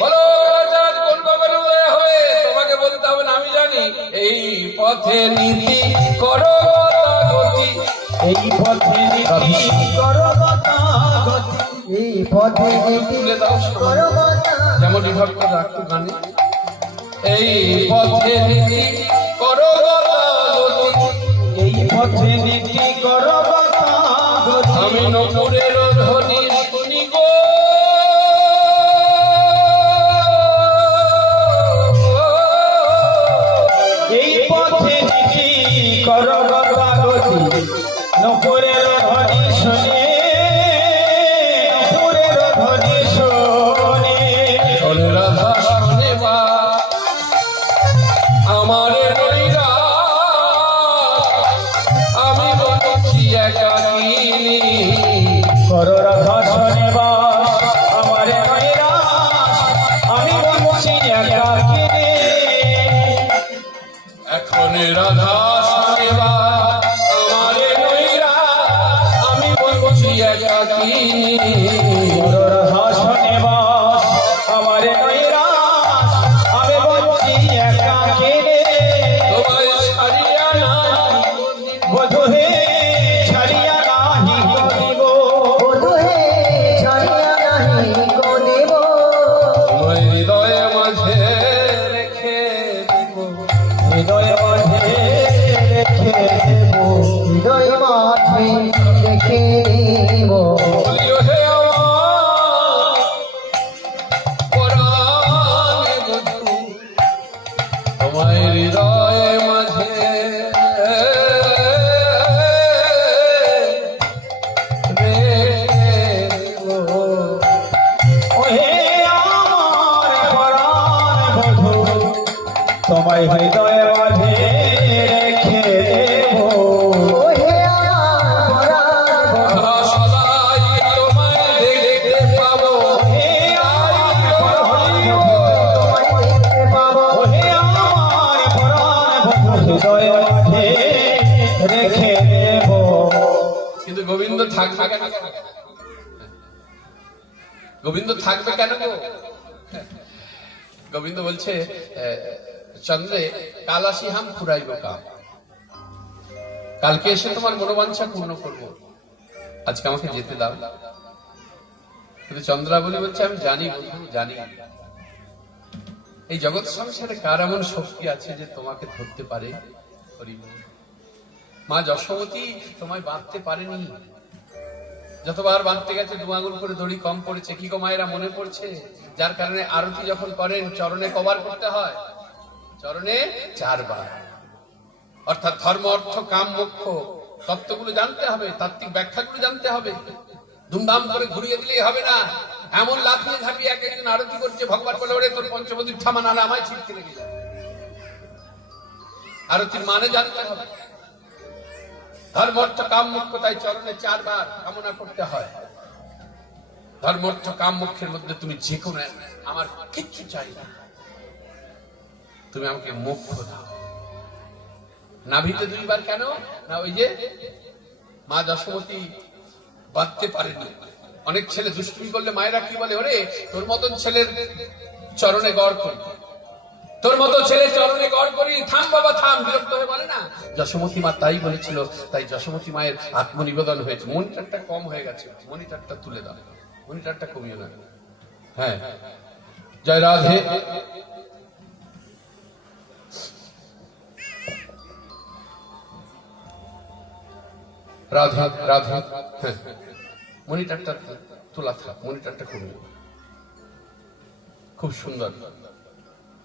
বলো কালা চাঁদ কোন গগনে উদয় হবে। তোমাকে বলতে হবে না, আমি জানি। এই পথে নীতি করো গতি, এই পথে নীতি করো গতাগতি, এই পথে নীতি তুলে দাও করো গতা যেমন বিভক্ত রাখতো গানে। এই পথে নীতি করো গতি, এই পথে নীতি করো গতাগতি, আমি নপুরের ধ্বনি শুনি গো, এই পথে নীতি করো গতাগতি, নপুরের ধ্বনি শুনে, নপুরের ধ্বনি শুনে, শোনে রাধা শোনে বা আমার নৈরাশ, আমি বলছি একাকিনী, করো রাধা শোনে বাস, আমার নৈরাশ, আমি বলছি একাকিনী। এখন রাধা শোনে বা আমার নৈরাশ, আমি বলছি একাকিনী, করো রাধা শোনে বাস, আমার নৈরাশ, আমি বলছি একাকিনী। তোমায় ছাড়িয়া নাই বধূ হে ছাড়িয়া নাহি করিব, বধূ হে ছাড়িয়া নাহি গো দেব তোমায় হৃদয়ে মাঝে রেখে দিব, হৃদয় মাঝে রেখে দেব, হৃদয় মাঝে রেখে দেব বলিও হে আমার পরাণে বধূ, তোমায় হৃদয়ে মাঝে রেখো। ওহে আমার পরাণ বধূ, তোমায় হৃদয় মাঝে রেখে দেব, ওহে আমার পরাণ সদাই তোমায় দেখতে পাবো, হে আমার পরাণ বধূ, তোমায় দেখতে পাবো ওহে আমার পরাণ বধূ, হৃদয় মাঝে রেখে দেব। কিন্তু গোবিন্দ থাকবে কেন? গোবিন্দ থাকবে কেন গো? গোবিন্দ বলছে চন্দ্রে কালাসি হাম ফুরাইব কাম, কালকে এসে তোমার মনোবাঞ্ছা পূর্ণ করবো, আজকে আমাকে যেতে দাও। কিন্তু চন্দ্রাবলী বলছে আমি জানি বন্ধু, জানি এই জগৎ সংসারে কার এমন শক্তি আছে যে তোমাকে ধরতে পারে। হরি বল। মা যশোমতী তোমায় বাঁধতে পারেনি, যতবার বাঁধতে গেছে দু আঙুল করে দড়ি কম পড়েছে। কি গো মায়েরা মনে পড়ছে? যার কারণে আরতি যখন করেন চরণে কবার করতে হয়? চরণে 4 বার। অর্থাৎ ধর্ম অর্থ কাম মোক্ষ তত্ত্বগুলো জানতে হবে, তাত্ত্বিক ব্যাখ্যাগুলো জানতে হবে। ধুমধাম করে ঘুরিয়ে দিলেই হবে না। এমন লাফিয়ে ঝাঁপিয়ে এক একজন আরতি করছে, ভগবান বলে ওরে তোর পঞ্চবদীপ থামা, না আমায় ছিটকে লেগে যায়। আরতির মানে জানতে হবে। ধর্ম অর্থ কাম মোক্ষ তাই চরণে 4 বার কামনা করতে হয়। ধর্ম অর্থ কাম মোক্ষের মধ্যে তুমি যে কোনো, আমার কিচ্ছু চাই না, তুমি আমাকে মোক্ষ দাও। নাভিতে 2 বার কেন? না ওই যে মা যশোমতী বাঁধতে পারেনি। অনেক ছেলে দুষ্টুমি করলে মায়েরা কি বলে, ওরে তোর মতন ছেলের চরণে গড় করি, তোর মতো ছেলে চরণে গড় করি, থাম বাবা থাম, বিরক্ত হয়ে বলে না। যশোমতী মা তাই বলেছিল, তাই যশোমতী মায়ের আত্মনিবেদন হয়েছে। মনিটরটা কম হয়ে গেছে, মনিটরটা তুলে দাও। মনিটরটা কমিও না। হ্যাঁ, জয় রাধে। রাধে রাধে। হ্যাঁ, মনিটরটা তোলা থাক, মনিটরটা কমিও। খুব সুন্দর।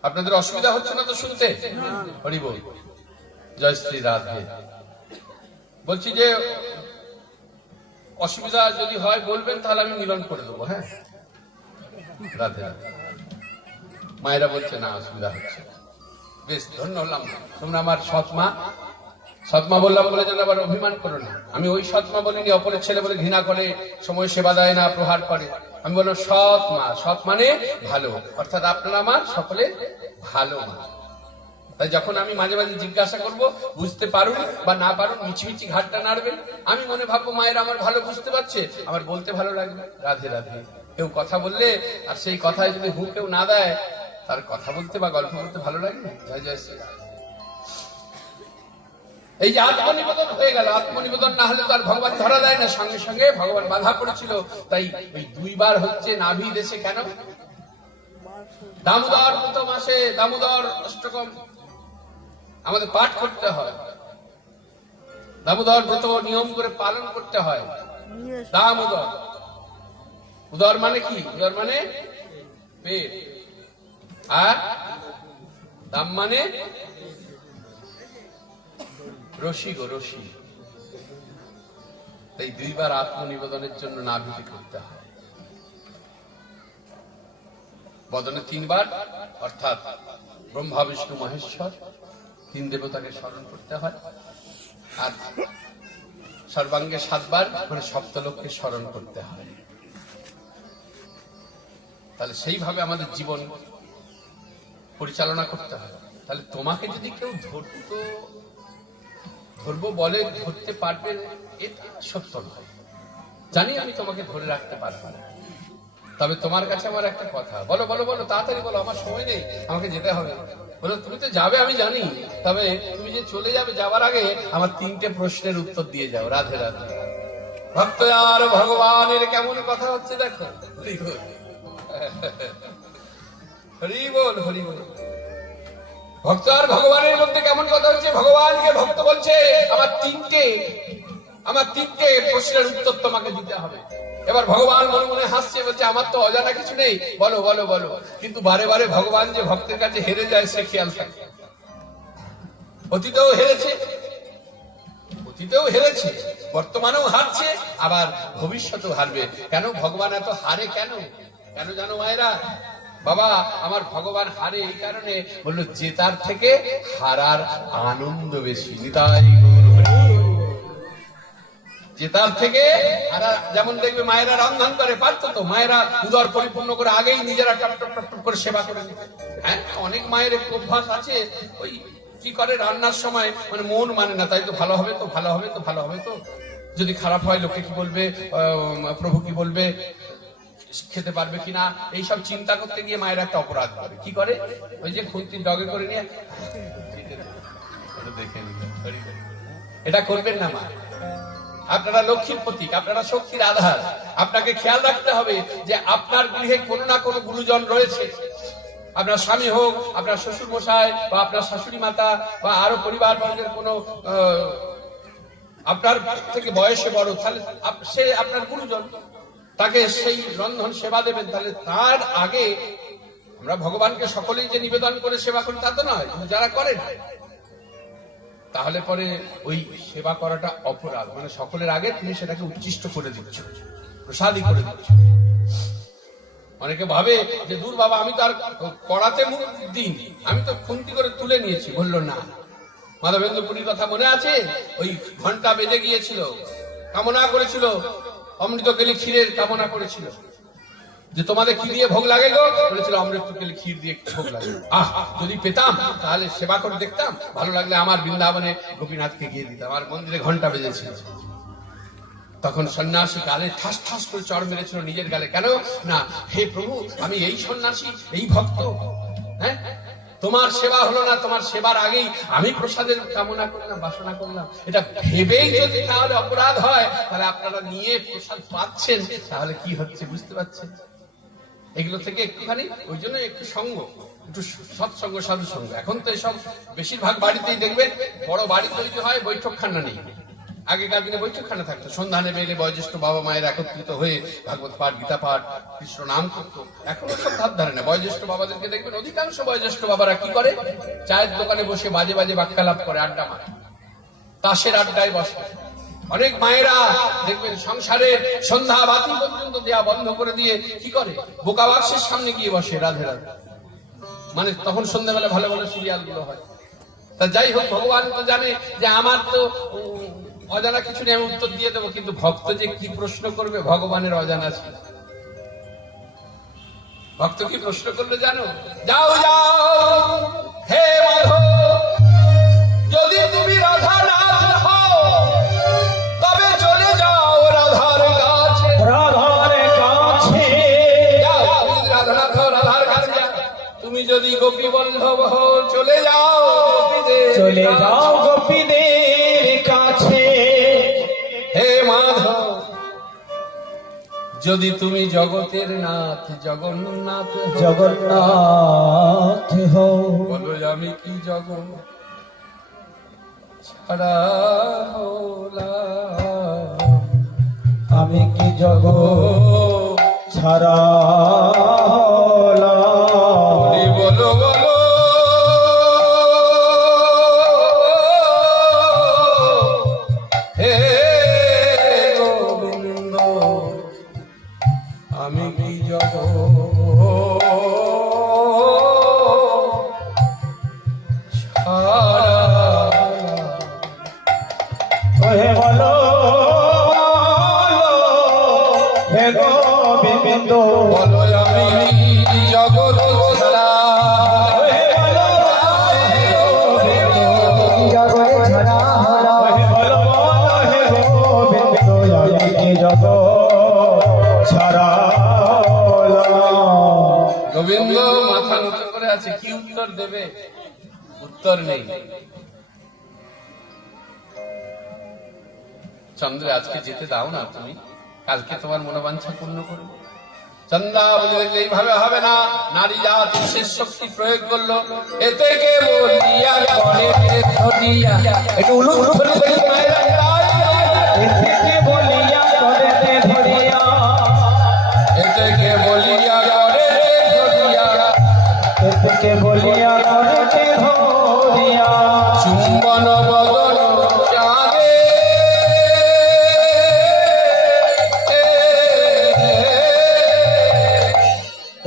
আপনাদের অসুবিধা হচ্ছে না তো শুনতে? হরি বল, জয় শ্রী রাধে। বলছি যে অসুবিধা যদি হয় বলবেন, তাহলে আমি মিলন করে দেবো। হ্যাঁ, রাধে রাধে। মায়েরা বলছে না অসুবিধা হচ্ছে। বেশ, ধন্য হলাম। তোমরা আমার সৎমা। সৎমা বললাম বলে যেন আবার অভিমান করো না। আমি ওই সৎমা বলিনি অপরের ছেলে বলে ঘৃণা করে, সময় সেবা দেয় না, প্রহার করে। আমি বললাম সৎ মা। সৎ মানে ভালো, অর্থাৎ আপনারা আমার সকলে ভালো মা। তাই যখন আমি মাঝে মাঝে জিজ্ঞাসা করব, বুঝতে পারুন বা না পারুন, মিছিমিছি ঘাটটা নাড়বেন। আমি মনে ভাববো মায়ের আমার ভালো বুঝতে পারছে, আমার বলতে ভালো লাগবে। রাধে রাধে। কেউ কথা বললে আর সেই কথায় যদি হু কেউ না দেয়, তার কথা বলতে বা গল্প করতে ভালো লাগবে। জয় জয় শ্রী রাধে। এই যে আত্মনিবেদন হয়ে গেল, আত্মনিবেদন না হলে তো আর ভগবান ধরা দেয় না। সঙ্গে সঙ্গে ভগবান বাধা করেছিল। তাই ওই দুইবার হচ্ছে নাভি দেশে। কেন? দামোদর ব্রত মাসে দামোদর অষ্টকম আমাদের পাঠ করতে হয়। দামোদর ব্রত নিয়ম করে পালন করতে হয়। দামোদর, উদর মানে কি? উদর মানে পেট, আর দাম মানে রশি গো, রশি। তাই দুইবার আত্মনিবেদনের জন্য নাভিতে করতে হয়। বদনে তিনবার, অর্থাৎ ব্রহ্মা বিষ্ণু মহেশ্বর তিন দেবতাকে স্মরণ করতে হয়। আর সর্বাঙ্গে 7 বার, মানে সপ্তলোককে স্মরণ করতে হয়। তাহলে সেইভাবে আমাদের জীবন পরিচালনা করতে হয়। তাহলে তোমাকে যদি কেউ ধরবো বলে ধরতে পারবে, এটা সত্য নয়। জানি আমি তোমাকে ধরে রাখতে পারবো না। তবে তোমার কাছে আমার একটা কথা। বলো বলো বলো, তাড়াতাড়ি বলো, আমার সময় নেই, আমাকে যেতে হবে। বলো তুমি তো যাবে আমি জানি, তবে তুমি যে চলে যাবে, যাবার আগে আমার 3টে প্রশ্নের উত্তর দিয়ে যাও। রাধে রাধে। ভক্ত আর ভগবানের কেমন কথা হচ্ছে দেখো। হরি বল, হরি বল, হরি বল। ভক্ত আর ভগবানের মধ্যে কেমন কথা হচ্ছে? ভগবানকে ভক্ত বলছে আমার 3টে প্রশ্নের উত্তর তোমাকে দিতে হবে। এবার ভগবান মনে মনে হাসছে, বলছে আমার তো অজানা কিছু নেই, বলো বলো বলো। কিন্তু বারে বারে ভগবান যে ভক্তের কাছে হেরে যায় সে খেয়াল থাকে। অতীতেও হেরেছে, বর্তমানেও হারছে, আবার ভবিষ্যতেও হারবে। কেন ভগবান এত হারে? কেন কেন জানো মায়েরা? বাবা আমার ভগবান হারে এই কারণে, বললো জেতার থেকে হারার আনন্দ বেশি। নিতাই গৌর হরি। জেতার থেকে হারা, যেমন দেখবে মায়েরা রন্ধন করে, পারতো তো মায়েরা উদর পরিপূর্ণ করে আগেই নিজেরা টপ টপ টপ টপ করে সেবা করে নিতে। হ্যাঁ, অনেক মায়ের অভ্যাস আছে, ওই কি করে রান্নার সময় মানে মন মানে না, তাই তো ভালো হবে তো, ভালো হবে তো, ভালো হবে তো, যদি খারাপ হয় লোকে কি বলবে, প্রভু কি বলবে, খেতে পারবে কিনা, এইসব চিন্তা করতে গিয়ে মায়ের একটা অপরাধ করে। কি করে? ওই যে খুন্তি ডগে করে নিয়ে দেখে নিল। এটা করবেন না মা। আপনারা লক্ষ্মীর প্রতীক, আপনারা শক্তির আধার। আপনাকে খেয়াল রাখতে হবে যে আপনার গৃহে কোনো না কোনো গুরুজন রয়েছে। আপনার স্বামী হোক, আপনার শ্বশুর মশাই বা আপনার শাশুড়ি মাতা বা আরো পরিবার বর্গের কোনো আপনার থেকে বয়সে বড়, তাহলে সে আপনার গুরুজন, তাকে সেই রন্ধন সেবা দেবেন। তাহলে তার আগে আমরা ভগবানকে সকলেই যে নিবেদন করে সেবা করি তা তো নয়, যারা করেন তাহলে পরে ওই সেবা করাটা অপরাধ। মানে সকলের আগে তুমি সেটাকে উচ্ছিষ্ট করে দিচ্ছ, প্রসাদী করে দিচ্ছ। অনেকে ভাবে যে দূর বাবা, আমি তো আর কড়াতে মুখ দিন, আমি তো খুন্তি করে তুলে নিয়েছি। বললো না, মাধবেন্দ্রপুরীর কথা মনে আছে? ওই ঘন্টা বেজে গিয়েছিল, কামনা করেছিল, অমৃত কেলি ক্ষীরের কামনা করেছিল যে তোমাদের কি দিয়ে ভোগ লাগে গো? বলেছিল অমৃত কেলি ক্ষীর দিয়ে ভোগ লাগে। যদি পেতাম তাহলে সেবা করে দেখতাম, ভালো লাগলে আমার বৃন্দাবনে গোপীনাথকে গিয়ে দিতাম। আর মন্দিরে ঘন্টা বেজেছিল। তখন সন্ন্যাসী গালে ঠাস ঠাস করে চড় মেরেছিল নিজের গালে। কেন না, হে প্রভু আমি এই সন্ন্যাসী, এই ভক্ত, হ্যাঁ তোমার সেবা হলো না, তোমার সেবার আগেই আমি প্রসাদের কামনা করলাম, বাসনা করলাম, এটা ভেবেই যদি তাহলে অপরাধ হয়, তাহলে আপনারা নিয়ে প্রসাদ পাচ্ছেন, তাহলে কি হচ্ছে বুঝতে পারছেন? এগুলো থেকে একটুখানি, ওই জন্য একটু সঙ্গ, একটু সৎসঙ্গ, সাধু সঙ্গ। এখন তো এসব বেশিরভাগ বাড়িতেই দেখবেন, বড় বাড়ি তৈরি হয়, বৈঠকখানা নেই। আগেকার দিনে বৈঠকখানা থাকতো, সন্ধ্যা নেমে এলে বয়োজ্যেষ্ঠ বাবা মায়ের একত্রিত হয়ে ভাগবত পাঠ, গীতা পাঠ, কৃষ্ণ নাম করতো। এখন সব ধার ধারে না। বয়োজ্যেষ্ঠ বাবাদেরকে দেখবেন, অধিকাংশ বয়োজ্যেষ্ঠ বাবারা কি করে, চায়ের দোকানে বসে বাজে বাজে বাক্যালাপ করে, আড্ডা মারে, তাসের আড্ডায় বসে। অনেক মায়েরা দেখবেন সংসারের সন্ধ্যা বাতি পর্যন্ত দেয়া বন্ধ করে দিয়ে কি করে, বোকা বাক্সের সামনে গিয়ে বসে রাধে রাধে। মানে তখন সন্ধ্যাবেলা ভালো ভালো সিরিয়াল গুলো হয়। তা যাই হোক, ভগবান তো জানে যে আমার তো অজানা কিছু নেই, আমি উত্তর দিয়ে দেবো, কিন্তু ভক্ত যে কি প্রশ্ন করবে ভগবানের অজানা ছিল। ভক্ত কি প্রশ্ন করলো জানো? যাও যাও হে মাধব, যদি তুমি রাধা নাথ হও তবে চলে যাও রাধার কাছে। রাধার কাছে যাও, তুমি যদি রাধানাথ হও, রাধার কাছে যাও। তুমি যদি গোপী বল্লভ হও, চলে যাও গোপীদের চলে যাও কাছে। গোপীদের কাছে। হে মাধব, যদি তুমি জগতের নাথ জগন্নাথ হও, জগন্নাথ হও, বলো আমি কি জগৎ ছাড়া হলাম, আমি কি জগৎ ছাড়া হলাম। হরি বলো বলো হে গোবিন্দ, আমি কি জগৎ ছাড়া হে বলো হে গোবিন্দ, বলো আমি জগৎ ছাড়া। হে বলো হে গোবিন্দ, জগতে ছাড়া হলো হে বলো হে গোবিন্দ, আমি কি জগৎ ছাড়া হলাম। গোবিন্দ মাথা নত করে আছে, কি উত্তর দেবে? উত্তর নেই। চন্দ্র, আজকে যেতে দাও না তুমি, কালকে তোমার মনোবাঞ্ছা পূর্ণ করবো। চন্দা বলে দেখলে এইভাবে হবে না, নারী জাতি শেষ শক্তি প্রয়োগ করলো, এতে কে বলিয়া করে ধরিয়া, একটু উলুক ধরে দেখি মায়েরা, এতে কে বলিয়া করতে ধরিয়া, এতে কে বলিয়া করে ধরিয়া, এতে কে বলিয়া করতে ধরিয়া, চুম্বন বদন চাঁদে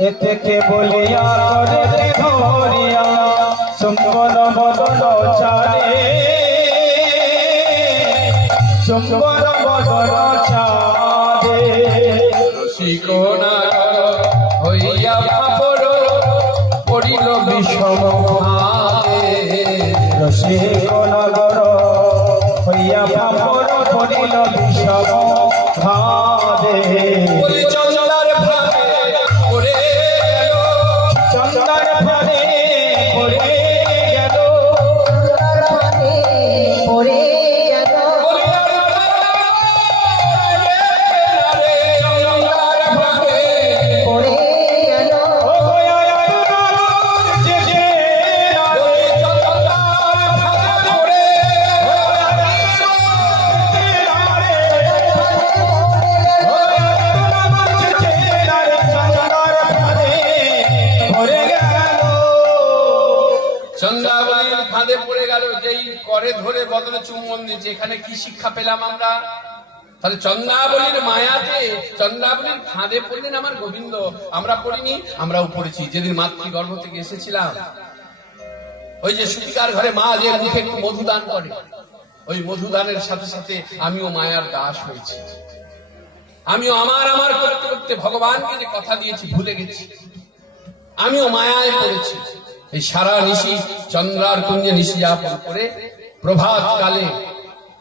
এতে কে বলিয়া করতে ধরিয়া, চুম্বন বদন চারে, চুম্বন বদন চারে, রসিকোনা হইয়া ভাবর পড়িল বিষম ভাবে, রসিকনগর হইয়া পাপর পড়িল বিষম ভাবে। বলি চন্দার ভাবে পড়ে গেল, চন্দার ভাবে পড়ে গেল, পড়ে গেল বলি আর রে চন্দার ভাবে পড়ে গেল ও যে যে বলি চন্দার ভাবে পড়ে চন্দ্রাবলীর ফাঁদে পড়ে গেল। যেই করে ধরে বদলে চুম্বন দিচ্ছে, এখানে কি শিক্ষা পেলাম আমরা? তাহলে চন্দ্রাবলীর মায়াতে, চন্দ্রাবলীর ফাঁদে পড়লেন আমার গোবিন্দ। আমরা পড়িনি, আমরাও পড়েছি। যেদিন মাতৃগর্ভ থেকে এসেছিলাম, ওই যে সুতিকার ঘরে মা যে মুখে একটু মধুদান করে, ওই মধুদানের সাথে সাথে আমিও মায়ার দাস হয়েছি। আমিও আমার আমার করতে করতে ভগবানকে যে কথা দিয়েছি ভুলে গেছি, আমিও মায়ায় পড়েছি। এই সারা নিশি চন্দ্রার কুঞ্জে নিশি যাপন করে প্রভাত কালে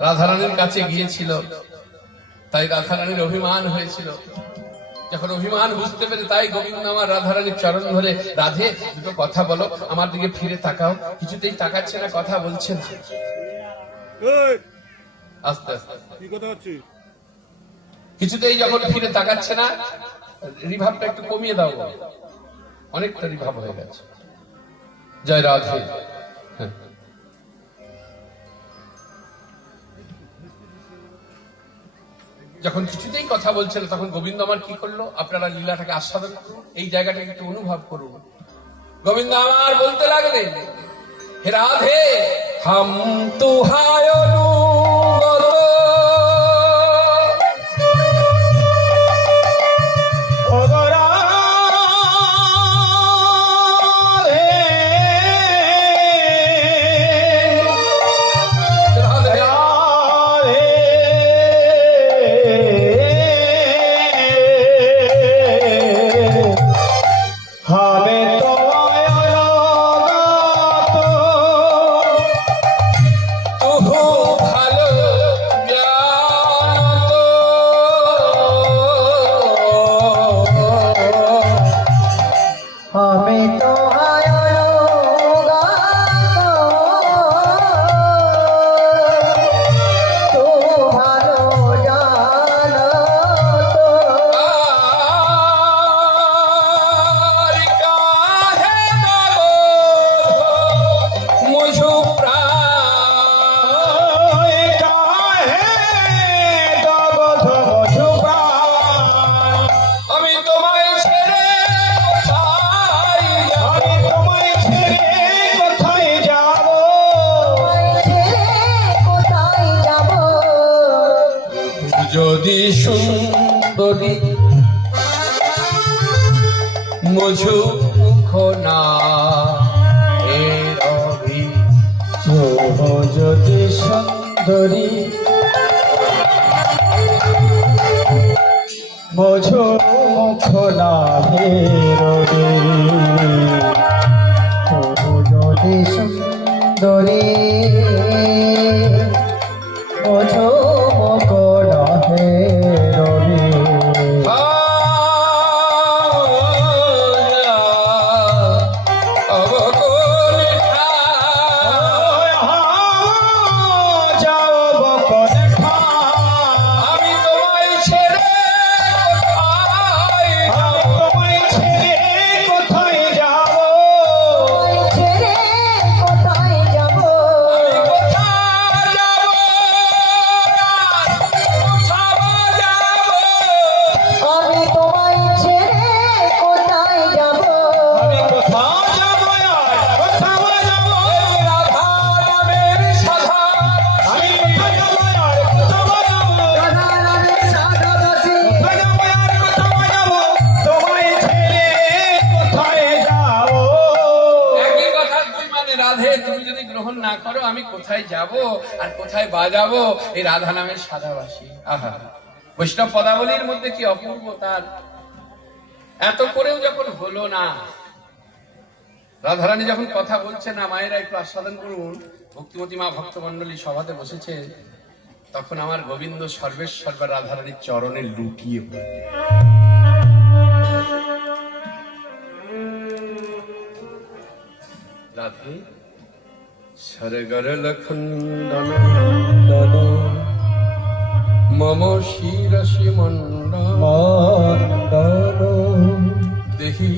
রাধারানীর কাছে গিয়েছিল। তাই রাধারানীর অভিমান হয়েছিল যখন অভিমান বুঝতে পেরে, তাই গোবিন্দ আমার রাধারানীর চরণ ধরে, রাধে দুটো কথা বলো, আমার দিকে ফিরে তাকাও। কিছুতেই তাকাচ্ছে না, কথা বলছে না। আস্তে আস্তে কি কথা হচ্ছে? কিছুতেই যখন ফিরে তাকাচ্ছে না, রিভাবটা একটু কমিয়ে দাও, অনেকটা রিভাব হয়ে গেছে। জয় রাধে। হ্যাঁ। যখন কিছুতেই কথা বলছে না, তখন গোবিন্দ আমার কি করলো? আপনারা লীলাটাকে আস্বাদন করুন, এই জায়গাটাকে একটু অনুভব করুন। গোবিন্দ আমার বলতে লাগলেন, হে রাধে, হাম তুহায় অনুগত, আমি তোমায় অনুগত, তো ভালো জানো আমি তোমায় ছেড়ে কোথায় যাব? কোথায় যাব? যদি সুন্দরী মধু মুখ না এর অভি, প্রভু যদি সুন্দরী মধু মুখ না হেরবে, প্রভু যদি সুন্দরী মধু মকর হে রবি। যাও বকন আমি তোমায় ছেড়ে তোমায় ছেড়ে কোথায় যাব? ছেড়ে কোথায় যাব? আমি তোমায় ছেড়ে কোথায় যাব? আমি কোথাও যাব না, কোথাও যাব। রাধা নামের সাধা, আমি কোথাও যাব না, কোথাও যাব। রাধা রাধে সাধা দাসী, কোথাও যাব না, কোথাও যাব। তোমায় ছেড়ে কোথায় যাব? একই কথা দুই মানে। রাধে, তুমি যদি গ্রহণ না করো, আমি কোথায় যাব আর কোথায় বাজাবো? এই রাধা নামের সাদাবাসী। আহা, বৈষ্ণব পদাবলীর মধ্যে কি অপূর্ব তার। এত করেও যখন হলো না, রাধারানী যখন কথা বলছে না, মায়েরা একটু আস্বাদন করুন। ভক্তিমতী মা ভক্তমন্ডলী সভাতে বসেছে, তখন আমার গোবিন্দ সর্বেশ্বর রাধারানীর চরণে লুটিয়ে পড়লেন। রাধে, সরগর লখন্দন মম শিরসি মন্ডল মন্ডল দেহি